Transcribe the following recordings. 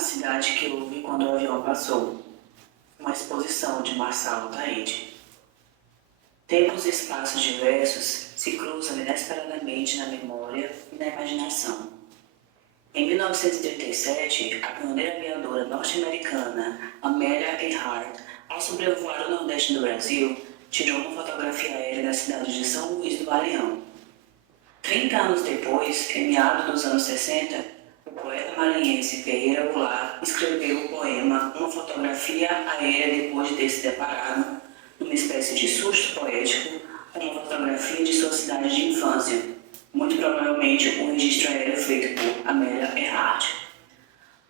A cidade que houve quando o avião passou. Uma exposição de Marçal Ataíde. Tempos e espaços diversos se cruzam inesperadamente na memória e na imaginação. Em 1937, a pioneira aviadora norte-americana Amelia Earhart, ao sobrevoar o nordeste do Brasil, tirou uma fotografia aérea da cidade de São Luís do Maranhão. 30 anos depois, em meados dos anos 60, o poeta maranhense Ferreira Goulart escreveu o poema Uma Fotografia Aérea depois de ter se deparado, numa espécie de susto poético, com uma fotografia de sua cidade de infância, muito provavelmente um registro aéreo feito por Amelia Earhart.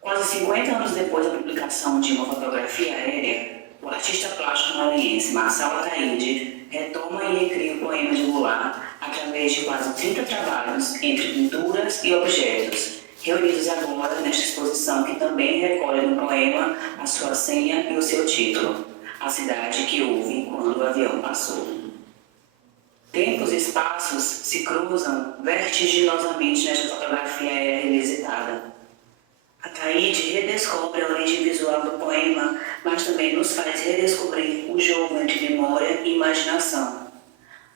Quase 50 anos depois da publicação de Uma Fotografia Aérea, o artista plástico maranhense Marçal Ataíde retoma e recria o poema de Goulart através de quase 30 trabalhos entre pinturas e objetos, reunidos agora nesta exposição que também recolhe no poema a sua senha e o seu título, A Cidade que Houve Quando o Avião Passou. Tempos e espaços se cruzam vertiginosamente nesta fotografia aérea revisitada. Ataíde redescobre a origem visual do poema, mas também nos faz redescobrir o jogo entre memória e imaginação.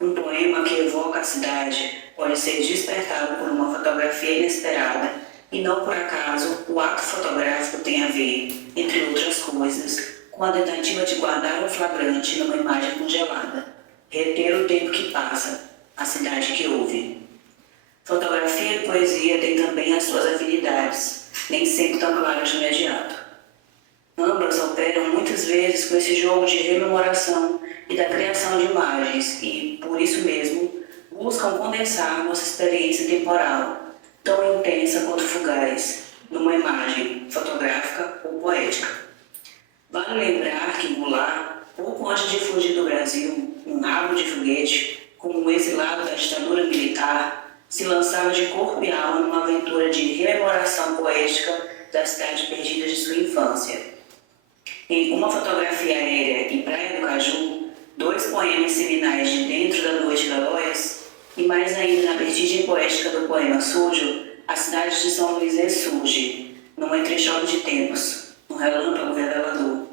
Um poema que evoca a cidade pode ser despertado por uma fotografia inesperada e não por acaso o ato fotográfico tem a ver, entre outras coisas, com a tentativa de guardar o flagrante numa imagem congelada, reter o tempo que passa, a cidade que houve. Fotografia e poesia têm também as suas afinidades, nem sempre tão claras de imediato. Ambas operam muitas vezes com esse jogo de rememoração e da criação de imagens e, por isso mesmo, buscam condensar nossa experiência temporal, tão intensa quanto fugaz, numa imagem fotográfica ou poética. Vale lembrar que Goulart, pouco antes de fugir do Brasil, um rabo de foguete, como um exilado da ditadura militar, se lançava de corpo e alma numa aventura de rememoração poética da cidade perdida de sua infância. Em Uma Fotografia Aérea e Praia do Caju, 2 poemas seminais de Dentro da Noite Veloz, e mais ainda na vertigem poética do poema Sujo, a cidade de São Luís ressurge, num entrechoque de tempos, num relâmpago revelador,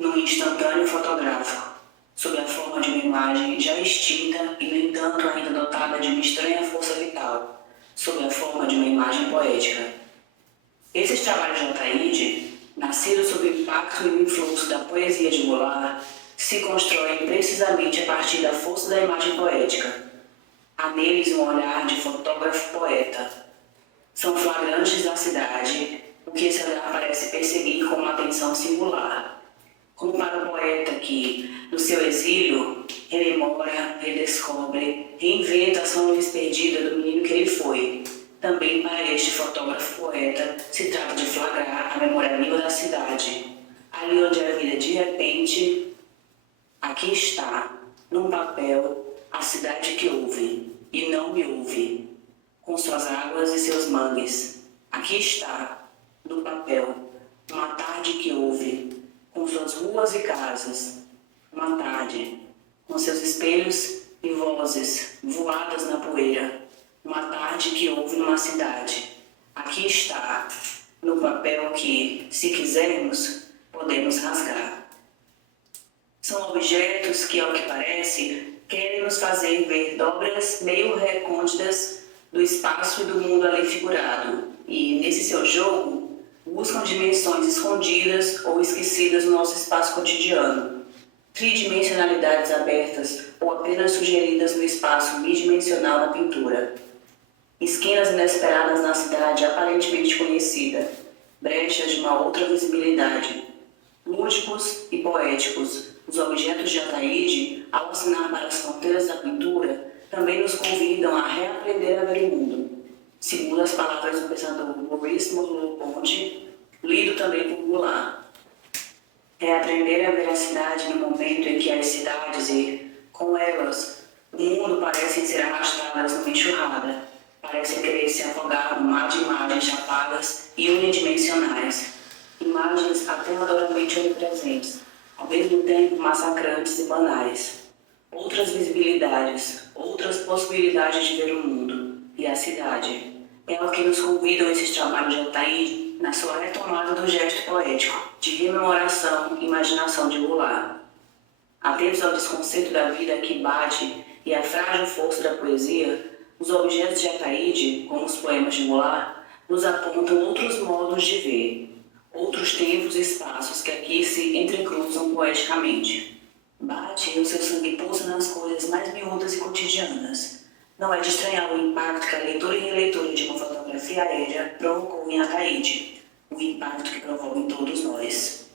num instantâneo fotográfico, sob a forma de uma imagem já extinta e, no entanto, ainda dotada de uma estranha força vital, sob a forma de uma imagem poética. Esses trabalhos de Ataíde, nascidos sob o impacto e o influxo da poesia de Goulart, se constroem precisamente a partir da força da imagem poética. Há neles um olhar de fotógrafo-poeta. São flagrantes da cidade, o que esse olhar parece perseguir com uma atenção singular. Como para o poeta que, no seu exílio, rememora, redescobre, reinventa a São Luís perdida do menino que ele foi. Também para este fotógrafo-poeta se trata de flagrar a memória viva da cidade. Ali onde a vida de repente, aqui está, num papel, a cidade que ouve e não me ouve, com suas águas e seus mangues. Aqui está, no papel, uma tarde que ouve, com suas ruas e casas. Uma tarde, com seus espelhos e vozes voadas na poeira. Uma tarde que houve numa cidade. Aqui está, no papel que, se quisermos, podemos rasgar. São objetos que, ao que parece, querem nos fazer ver dobras meio recônditas do espaço e do mundo ali figurado, e, nesse seu jogo, buscam dimensões escondidas ou esquecidas no nosso espaço cotidiano, tridimensionalidades abertas ou apenas sugeridas no espaço bidimensional da pintura. Esquinas inesperadas na cidade aparentemente conhecida, brechas de uma outra visibilidade. Lúdicos e poéticos, os objetos de Ataíde, ao assinar para as fronteiras da pintura, também nos convidam a reaprender a ver o mundo. Segundo as palavras do pensador Maurice Merleau-Ponty, lido também por Goulart. Reaprender a ver a cidade no momento em que as cidades e, com elas, o mundo parecem ser arrastadas numa enxurrada, parecem querer se afogar num mar de imagens chapadas e unidimensionais, imagens aterradoramente onipresentes, ao mesmo tempo massacrantes e banais. Outras visibilidades, outras possibilidades de ver o mundo e a cidade. É ao que nos convidam esses trabalhos de Ataíde, na sua retomada do gesto poético, de rememoração e imaginação de Goulart. Atentos ao desconcerto da vida que bate e à frágil força da poesia, os objetos de Ataíde, como os poemas de Goulart, nos apontam outros modos de ver, outros tempos e espaços que aqui se entrecruzam poeticamente. Bate e o seu sangue pulsa nas coisas mais miúdas e cotidianas. Não é de estranhar o impacto que a leitura e releitura de uma fotografia aérea provocou em Ataíde, o impacto que provoca em todos nós.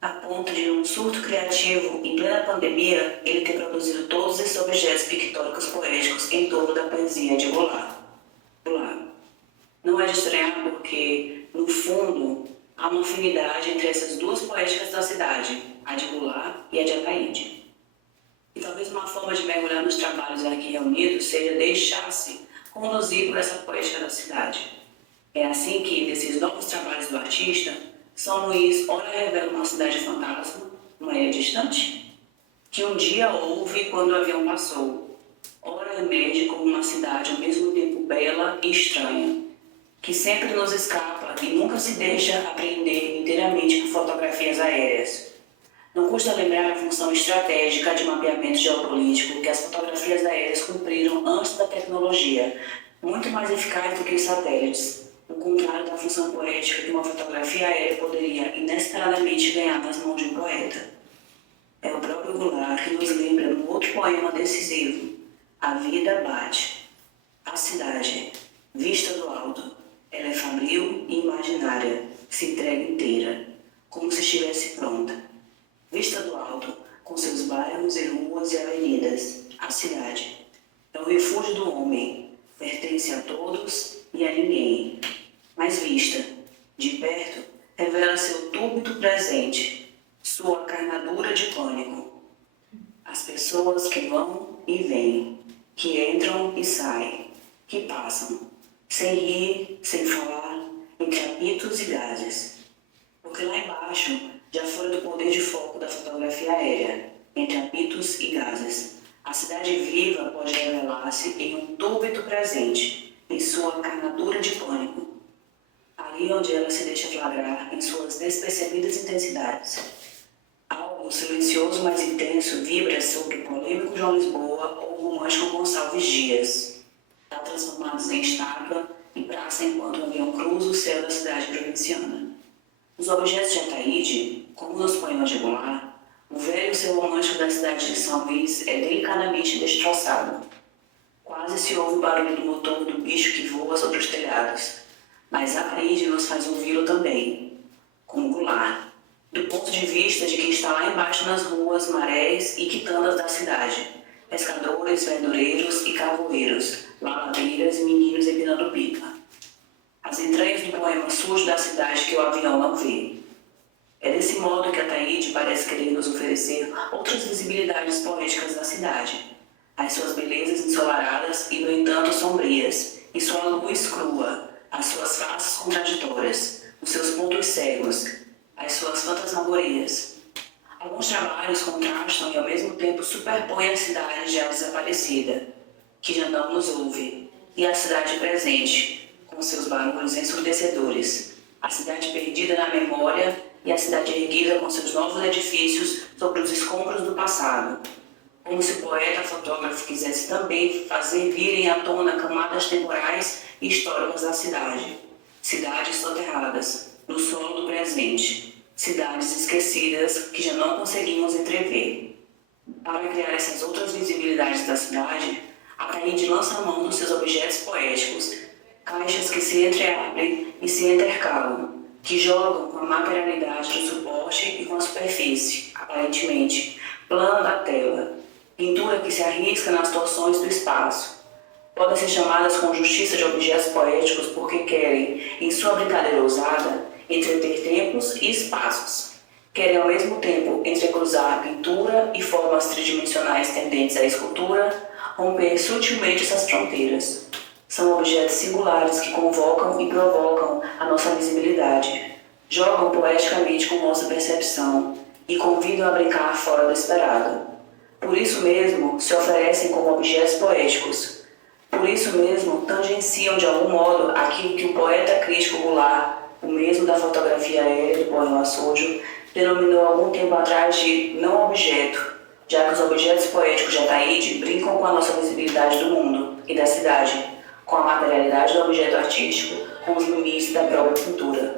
A ponto de, num surto criativo, em plena pandemia, ele ter produzido todos esses objetos pictóricos poéticos em torno da poesia de Goulart. Não é de estranhar porque, no fundo, há uma afinidade entre essas duas poéticas da cidade, a de Goulart e a de Ataíde. E talvez uma forma de mergulhar nos trabalhos aqui reunidos seja deixar-se conduzir por essa poética da cidade. É assim que, desses novos trabalhos do artista, São Luís ora revela uma cidade fantasma, uma ilha distante, que um dia houve quando o avião passou, ora emerge como uma cidade ao mesmo tempo bela e estranha, que sempre nos escapa e nunca se deixa apreender inteiramente por fotografias aéreas. Não custa lembrar a função estratégica de mapeamento geopolítico que as fotografias aéreas cumpriram antes da tecnologia, muito mais eficaz do que os satélites, o contrário da função poética que uma fotografia aérea poderia inesperadamente ganhar nas mãos de um poeta. É o próprio Goulart que nos lembra num outro poema decisivo: a vida bate. A cidade, vista do alto, ela é fabril e imaginária, se entrega inteira, como se estivesse pronta. Vista do alto, com seus bairros e ruas e avenidas, a cidade é o refúgio do homem, pertence a todos e a ninguém. Mas vista, de perto, revela seu túbito presente, sua carnadura de pânico. As pessoas que vão e vêm, que entram e saem, que passam, sem rir, sem falar, entre apitos e gases. Porque lá embaixo, já fora do poder de foco da fotografia aérea, entre apitos e gases, a cidade viva pode revelar-se em um túbito presente, em sua carnadura de pânico. Ali onde ela se deixa flagrar em suas despercebidas intensidades. Algo silencioso mais intenso vibra sobre o polêmico João Lisboa ou o romântico Gonçalves Dias, já transformados em estátua e praça enquanto o avião cruza o céu da cidade provinciana. Os objetos de Ataíde, como nos poemas de Goulart, o velho seu romântico da cidade de São Luís é delicadamente destroçado. Quase se ouve o barulho do motor do bicho que voa sobre os telhados, mas Ataíde nos faz ouvi-lo também, como Goulart, do ponto de vista de quem está lá embaixo nas ruas, marés e quitandas da cidade, pescadores, verdureiros e carvoeiros, lavadeiras e meninos empinando pipa. As entranhas do poema surgem da cidade que o avião não vê. É desse modo que Ataíde parece querer nos oferecer outras visibilidades poéticas da cidade, as suas belezas ensolaradas e, no entanto, sombrias, e sua luz crua, as suas faces contraditórias, os seus pontos cegos, as suas fantasmagorias. Alguns trabalhos contrastam e, ao mesmo tempo, superpõem a cidade já desaparecida, que já não nos ouve, e a cidade presente, com seus barulhos ensurdecedores, a cidade perdida na memória e a cidade erguida com seus novos edifícios sobre os escombros do passado, como se o poeta fotógrafo quisesse também fazer virem à tona camadas temporais e históricas da cidade, cidades soterradas no solo do presente, cidades esquecidas que já não conseguimos entrever. Para criar essas outras visibilidades da cidade, Ataíde lança a mão dos seus objetos poéticos, caixas que se entreabrem e se intercalam, que jogam com a materialidade do suporte e com a superfície, aparentemente, plana da tela, pintura que se arrisca nas torções do espaço. Podem ser chamadas com justiça de objetos poéticos porque querem, em sua brincadeira ousada, entreter tempos e espaços. Querem ao mesmo tempo entrecruzar pintura e formas tridimensionais tendentes à escultura, romper sutilmente essas fronteiras. São objetos singulares que convocam e provocam a nossa visibilidade, jogam poeticamente com nossa percepção e convidam a brincar fora do esperado. Por isso mesmo se oferecem como objetos poéticos. Por isso mesmo tangenciam de algum modo aquilo que o poeta crítico Goulart o mesmo da fotografia aérea do poema sujo, denominou algum tempo atrás de não objeto, já que os objetos poéticos de Ataíde brincam com a nossa visibilidade do mundo e da cidade, com a materialidade do objeto artístico, com os limites da própria pintura.